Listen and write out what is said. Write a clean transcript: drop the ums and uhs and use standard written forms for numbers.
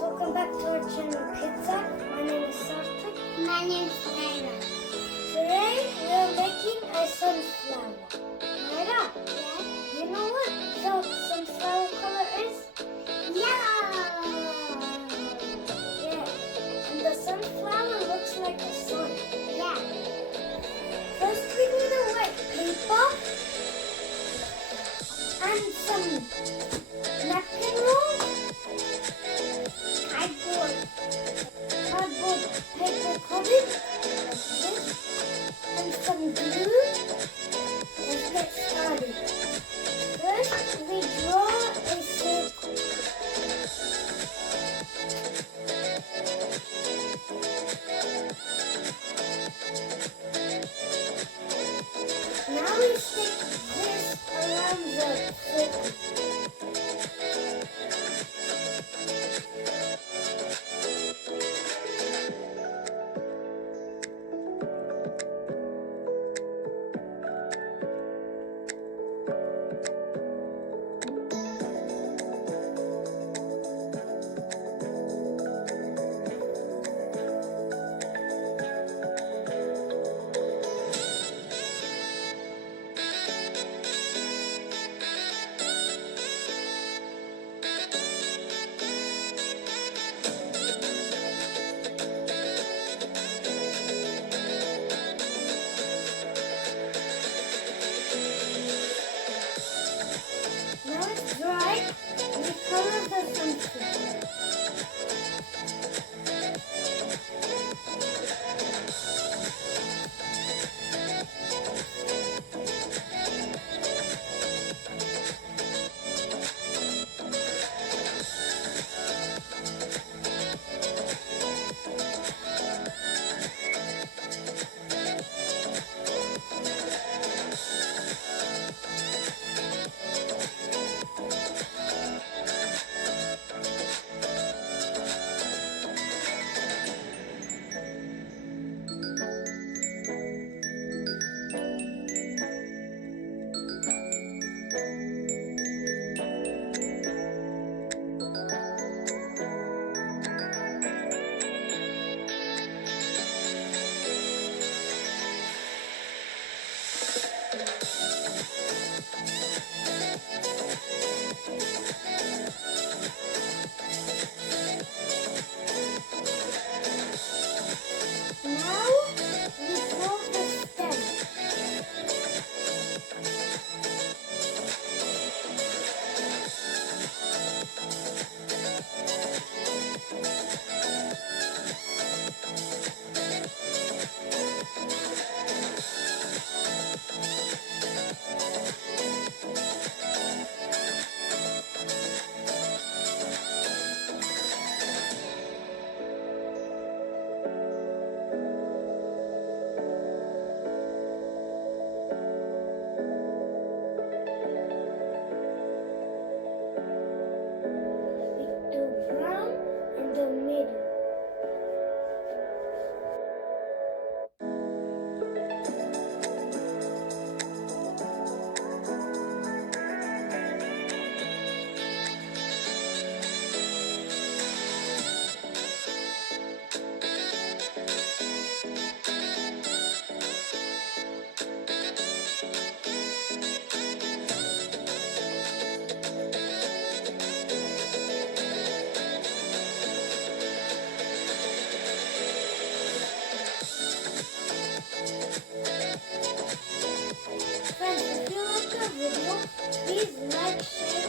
welcome back to our channel Pizza. My name is Sart. My name is Naira. Today we are making a sunflower. Naira, Yes? you know what the sunflower color is? Yellow! Yeah, and the sunflower looks like a sun. Yeah. First we need a white paper and some napkin roll, cardboard paper cubbing, like this, and some glue. Let's get started. First, we draw a circle. Now we stick this around the circle. Now it's dry, we color the sunflower. Now we draw the stem. We do brown in the middle. Friends, if you like the video, please like, share,